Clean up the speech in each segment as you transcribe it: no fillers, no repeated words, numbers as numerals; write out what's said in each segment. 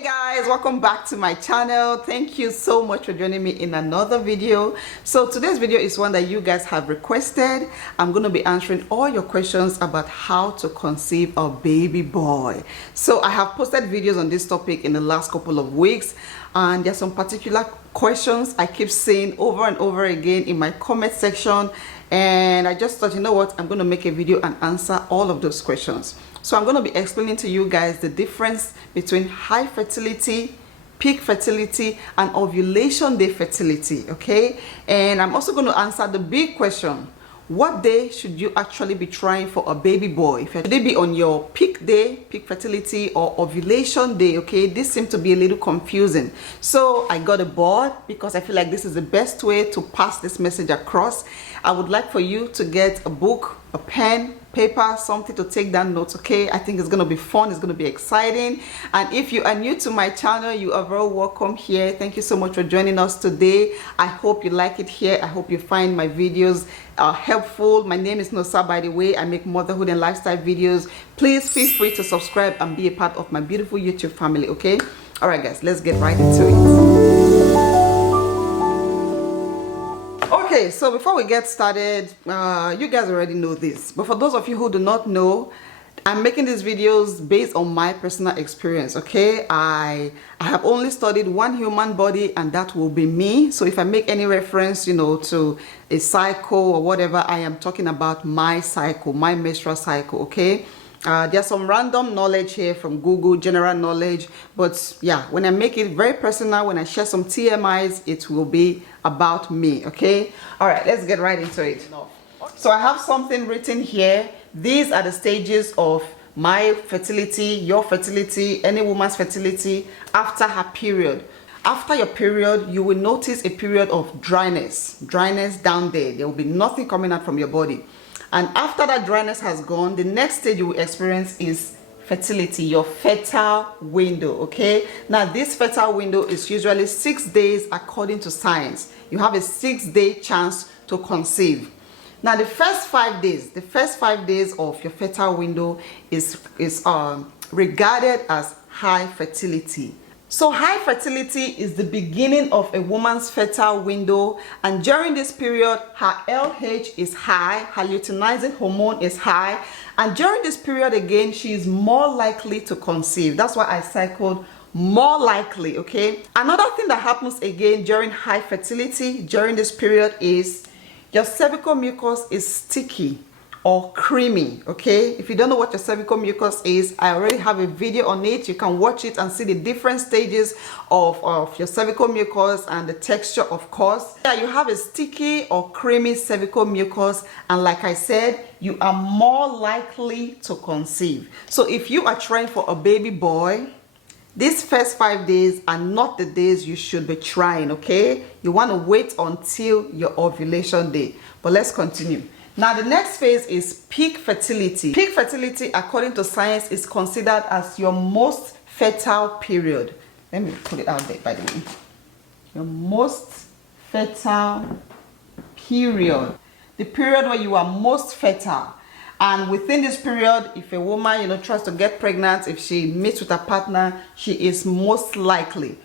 Hey guys, welcome back to my channel. Thank you so much for joining me in another video. So today's video is one that you guys have requested. I'm going to be answering all your questions about how to conceive a baby boy. So I have posted videos on this topic in the last couple of weeks, and there's some particular questions I keep seeing over and over again in my comment section, and I just thought, you know what, I'm going to make a video and answer all of those questions. So I'm going to be explaining to you guys the difference between high fertility, peak fertility, and ovulation day fertility, okay? And I'm also going to answer the big question: what day should you actually be trying for a baby boy? Should it be on your peak day, peak fertility, or ovulation day? Okay, this seems to be a little confusing. So I got a board because I feel like this is the best way to pass this message across. I would like for you to get a book, a pen, paper, something to take down notes, okay? I think it's going to be fun, it's going to be exciting. And if you are new to my channel, you are very welcome here. Thank you so much for joining us today. I hope you like it here. I hope you find my videos helpful. My name is Nosa, by the way. I make motherhood and lifestyle videos. Please feel free to subscribe and be a part of my beautiful YouTube family, okay? All right guys, let's get right into it. Okay, so before we get started, you guys already know this, but for those of you who do not know, I'm making these videos based on my personal experience, okay? I have only studied one human body, and that will be me. So if I make any reference, you know, to a cycle or whatever, I am talking about my cycle, my menstrual cycle, okay? There's some random knowledge here from Google, general knowledge, but yeah, when I make it very personal, when I share some TMIs, it will be about me, okay? All right, let's get right into it. So I have something written here. These are the stages of my fertility, your fertility, any woman's fertility after her period. After your period, you will notice a period of dryness down there. There will be nothing coming out from your body. And after that dryness has gone, the next stage you will experience is fertility, your fertile window, okay? Now this fertile window is usually 6 days according to science. You have a 6-day chance to conceive. Now the first 5 days of your fertile window is regarded as high fertility. So high fertility is the beginning of a woman's fertile window, and during this period her LH is high, her luteinizing hormone is high, and during this period again she is more likely to conceive. That's why I cycled more likely, okay? Another thing that happens again during high fertility during this period is your cervical mucus is sticky or creamy, okay? If you don't know what your cervical mucus is, I already have a video on it. You can watch it and see the different stages of your cervical mucus and the texture, of course. Yeah, you have a sticky or creamy cervical mucus, and like I said, you are more likely to conceive. So if you are trying for a baby boy, these first 5 days are not the days you should be trying, okay? You want to wait until your ovulation day. But let's continue. Now the next phase is peak fertility. Peak fertility, according to science, is considered as your most fertile period. Let me put it out there, by the way. Your most fertile period. The period where you are most fertile. And within this period, if a woman, you know, tries to get pregnant, if she meets with a partner, she is most likely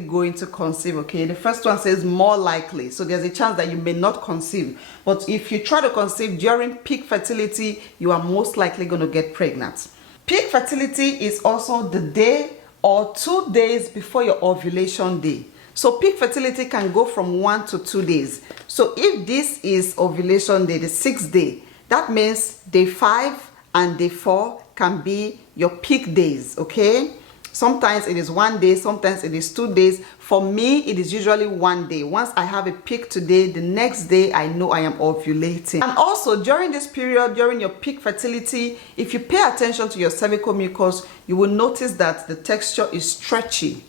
going to conceive, okay? The first one says more likely, so there's a chance that you may not conceive. But if you try to conceive during peak fertility, you are most likely going to get pregnant. Peak fertility is also the day or 2 days before your ovulation day. So peak fertility can go from 1 to 2 days. So if this is ovulation day, the 6th day, that means day 5 and day 4 can be your peak days, okay? Sometimes it is 1 day, sometimes it is 2 days. For me, it is usually 1 day. Once I have a peak today, the next day I know I am ovulating. And also during this period, during your peak fertility, if you pay attention to your cervical mucus, you will notice that the texture is stretchy.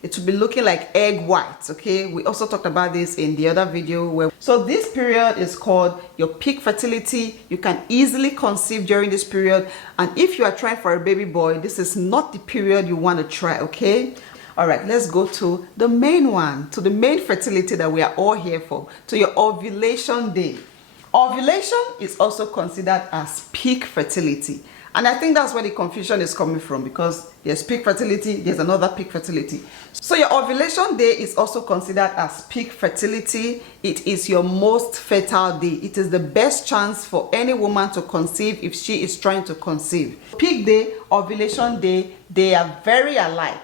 It will be looking like egg whites, okay? We also talked about this in the other video. So this period is called your peak fertility. You can easily conceive during this period. And if you are trying for a baby boy, this is not the period you want to try, okay? All right, let's go to the main one, to the main fertility that we are all here for, to your ovulation day. Ovulation is also considered as peak fertility. And I think that's where the confusion is coming from, because there's peak fertility, there's another peak fertility. So your ovulation day is also considered as peak fertility. It is your most fertile day. It is the best chance for any woman to conceive if she is trying to conceive. Peak day, ovulation day, they are very alike.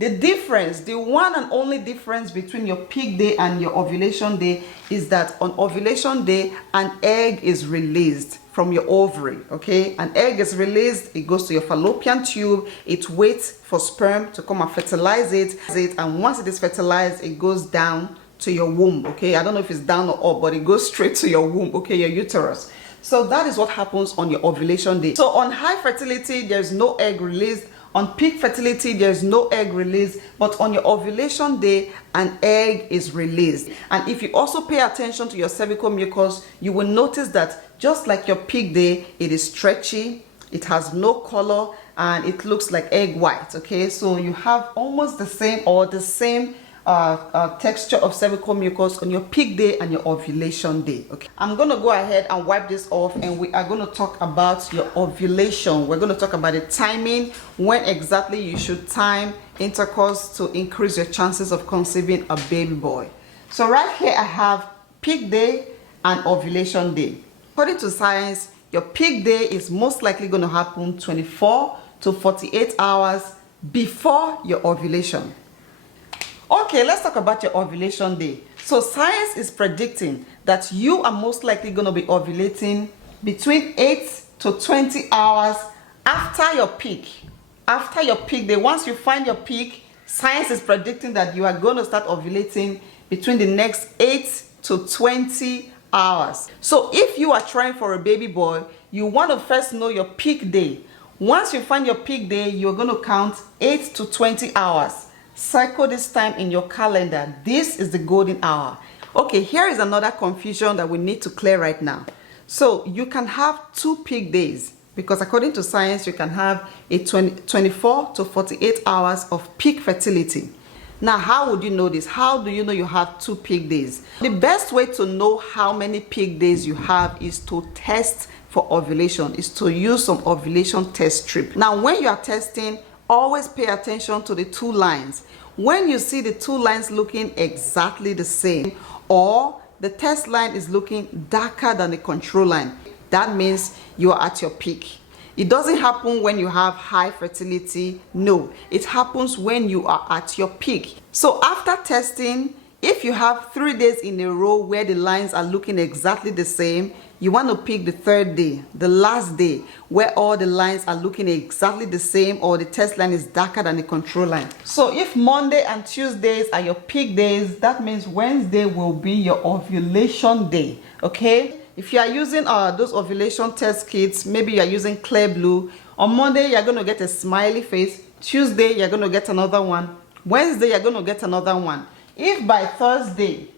The difference, the one and only difference between your peak day and your ovulation day is that on ovulation day, an egg is released from your ovary, okay? An egg is released, it goes to your fallopian tube, it waits for sperm to come and fertilize it, and once it is fertilized, it goes down to your womb, okay? I don't know if it's down or up, but it goes straight to your womb, okay, your uterus. So that is what happens on your ovulation day. So on high fertility, there's no egg released. On peak fertility, there's no egg release, but on your ovulation day, an egg is released. And if you also pay attention to your cervical mucus, you will notice that just like your peak day, it is stretchy, it has no color, and it looks like egg white, okay? So you have almost the same or the same texture of cervical mucus on your peak day and your ovulation day. Okay, I'm going to go ahead and wipe this off, and we are going to talk about your ovulation. We're going to talk about the timing, when exactly you should time intercourse to increase your chances of conceiving a baby boy. So right here I have peak day and ovulation day. According to science, your peak day is most likely going to happen 24 to 48 hours before your ovulation. Okay, let's talk about your ovulation day. So science is predicting that you are most likely going to be ovulating between 8 to 20 hours after your peak. After your peak day, once you find your peak, science is predicting that you are going to start ovulating between the next 8 to 20 hours. So if you are trying for a baby boy, you want to first know your peak day. Once you find your peak day, you're going to count 8 to 20 hours. Circle this time in your calendar. This is the golden hour. Okay, here is another confusion that we need to clear right now. So you can have two peak days, because according to science, you can have a 24 to 48 hours of peak fertility. Now, how would you know this? How do you know you have two peak days? The best way to know how many peak days you have is to test for ovulation, is to use some ovulation test strip. Now, when you are testing, always pay attention to the two lines. When you see the two lines looking exactly the same, or the test line is looking darker than the control line, that means you are at your peak. It doesn't happen when you have high fertility. No, it happens when you are at your peak. So after testing, if you have 3 days in a row where the lines are looking exactly the same, you want to pick the third day, the last day, where all the lines are looking exactly the same, or the test line is darker than the control line. So if Monday and Tuesdays are your peak days, that means Wednesday will be your ovulation day, okay? If you are using those ovulation test kits, maybe you are using clear blue, on Monday you're going to get a smiley face, Tuesday you're going to get another one, Wednesday you're going to get another one. If by Thursday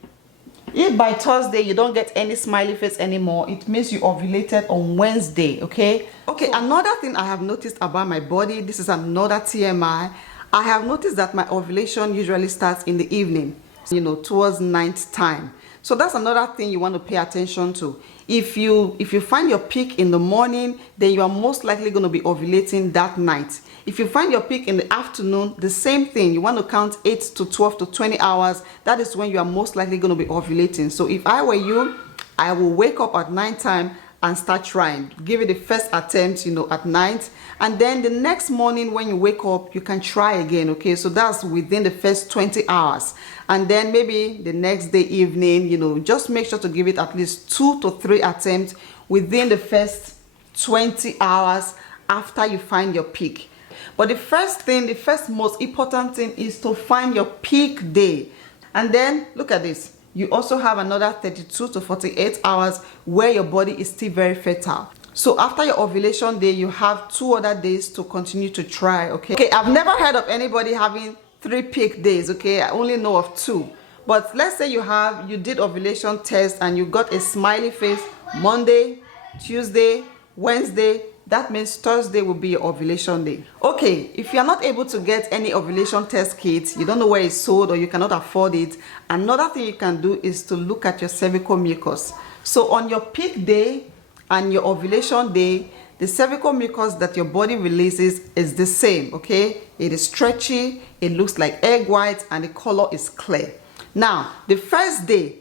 you don't get any smiley face anymore, it means you ovulated on Wednesday, okay? Okay, so another thing I have noticed about my body, this is another TMI, I have noticed that my ovulation usually starts in the evening, you know, towards night time. So that's another thing you want to pay attention to. If you find your peak in the morning, then you are most likely going to be ovulating that night. If you find your peak in the afternoon, the same thing. You want to count 8 to 12 to 20 hours. That is when you are most likely going to be ovulating. So if I were you, I will wake up at night time and start trying. Give it the first attempt, you know, at night. And then the next morning when you wake up, you can try again, okay? So that's within the first 20 hours. And then maybe the next day evening, you know, just make sure to give it at least 2 to 3 attempts within the first 20 hours after you find your peak. But the first most important thing is to find your peak day. And then look at this. You also have another 32 to 48 hours where your body is still very fertile. So after your ovulation day, you have 2 other days to continue to try, okay? Okay, I've never heard of anybody having 3 peak days, okay? I only know of 2. But let's say you did ovulation test and you got a smiley face Monday, Tuesday, Wednesday. That means Thursday will be your ovulation day. Okay, if you're not able to get any ovulation test kits, you don't know where it's sold or you cannot afford it, another thing you can do is to look at your cervical mucus. So on your peak day and your ovulation day, the cervical mucus that your body releases is the same, okay? It is stretchy, it looks like egg white, and the color is clear. Now, the first day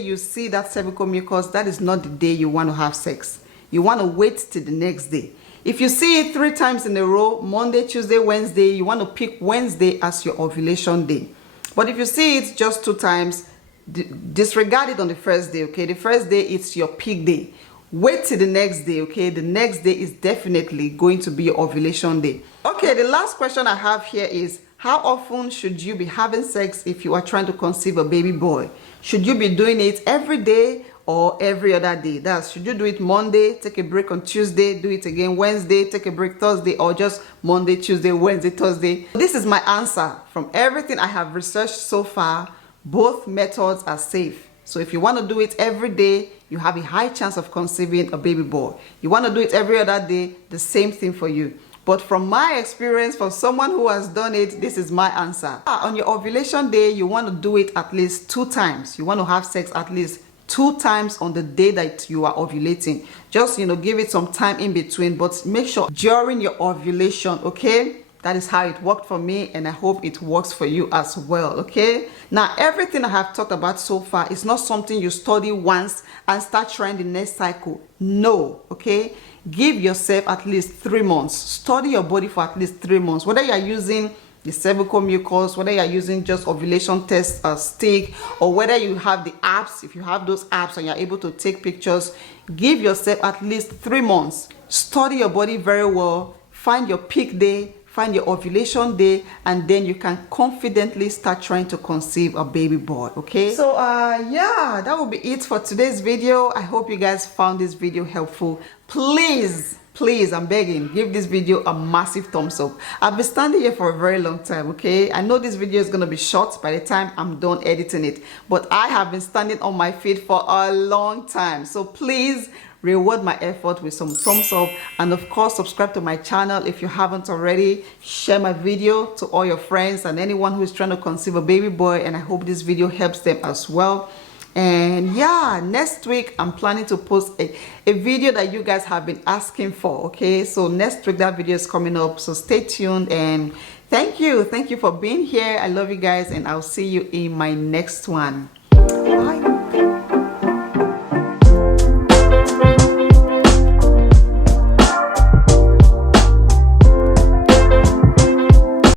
you see that cervical mucus, that is not the day you want to have sex. You want to wait till the next day. If you see it 3 times in a row, Monday, Tuesday, Wednesday, you want to pick Wednesday as your ovulation day. But if you see it just 2 times, disregard it on the first day, okay? The first day, it's your peak day. Wait till the next day, okay? The next day is definitely going to be your ovulation day. Okay, the last question I have here is, how often should you be having sex if you are trying to conceive a baby boy? Should you be doing it every day or every other day? That's, should you do it Monday, take a break on Tuesday, do it again Wednesday, take a break Thursday, or just Monday, Tuesday, Wednesday, Thursday? This is my answer. From everything I have researched so far, both methods are safe. So if you want to do it every day, you have a high chance of conceiving a baby boy. You want to do it every other day, the same thing for you. But from my experience, for someone who has done it, this is my answer. On your ovulation day, you want to do it at least 2 times. You want to have sex at least 2 times on the day that you are ovulating. Just, give it some time in between, but make sure during your ovulation, okay? That is how it worked for me, and I hope it works for you as well, okay? Now, everything I have talked about so far is not something you study once and start trying the next cycle. No, okay? Give yourself at least 3 months. Study your body for at least 3 months. Whether you are using the cervical mucus, whether you are using just ovulation test stick, or whether you have the apps, if you have those apps and you're able to take pictures, give yourself at least 3 months. Study your body very well. Find your peak day. Find your ovulation day, and then you can confidently start trying to conceive a baby boy, okay? So yeah, that will be it for today's video. I hope you guys found this video helpful. Please, I'm begging, give this video a massive thumbs up. I've been standing here for a very long time, okay? I know this video is gonna be short by the time I'm done editing it, but I have been standing on my feet for a long time. So please reward my effort with some thumbs up, and of course subscribe to my channel if you haven't already. Share my video to all your friends and anyone who is trying to conceive a baby boy, and I hope this video helps them as well. And yeah, next week I'm planning to post a video that you guys have been asking for, okay? So next week that video is coming up, so stay tuned, and thank you for being here. I love you guys, and I'll see you in my next one. Bye.